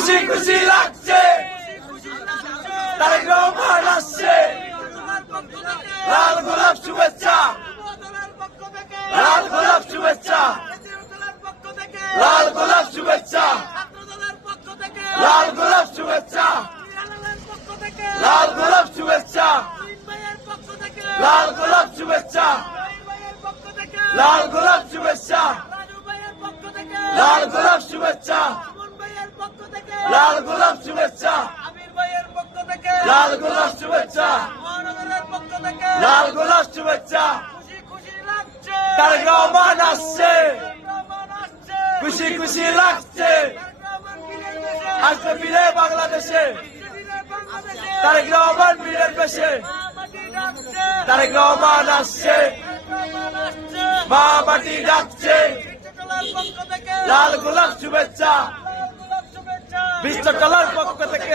খুশি খুশি লাগছে, তারেক রহমান আসছে, লাল গোলাপ শুভেচ্ছা, লাল গোলাপ শুভেচ্ছা, লাল গোলাপ শুভেচ্ছা, লাল গোলাপ শুভেচ্ছা, লাল গোলাপ শুভেচ্ছা, লাল গোলাপ শুভেচ্ছা, লাল গোলাপ শুভেচ্ছা, লাল গোলাপ শুভেচ্ছা, লাল গোলাপ শুভেচ্ছা, লাল গোলাপ শুভেচ্ছা, লাল গোলাপ শুভেচ্ছা, তারেক রহমান আসছে, খুশি খুশি লাগছে, আসবে ফিরে বাংলাদেশে, তারেক রহমান বীরের বেশে, তারেক রহমান আসছে, মা মাটি ডাকছে, লাল গোলাপ শুভেচ্ছা, বিশ্বকলার পক্ষ থেকে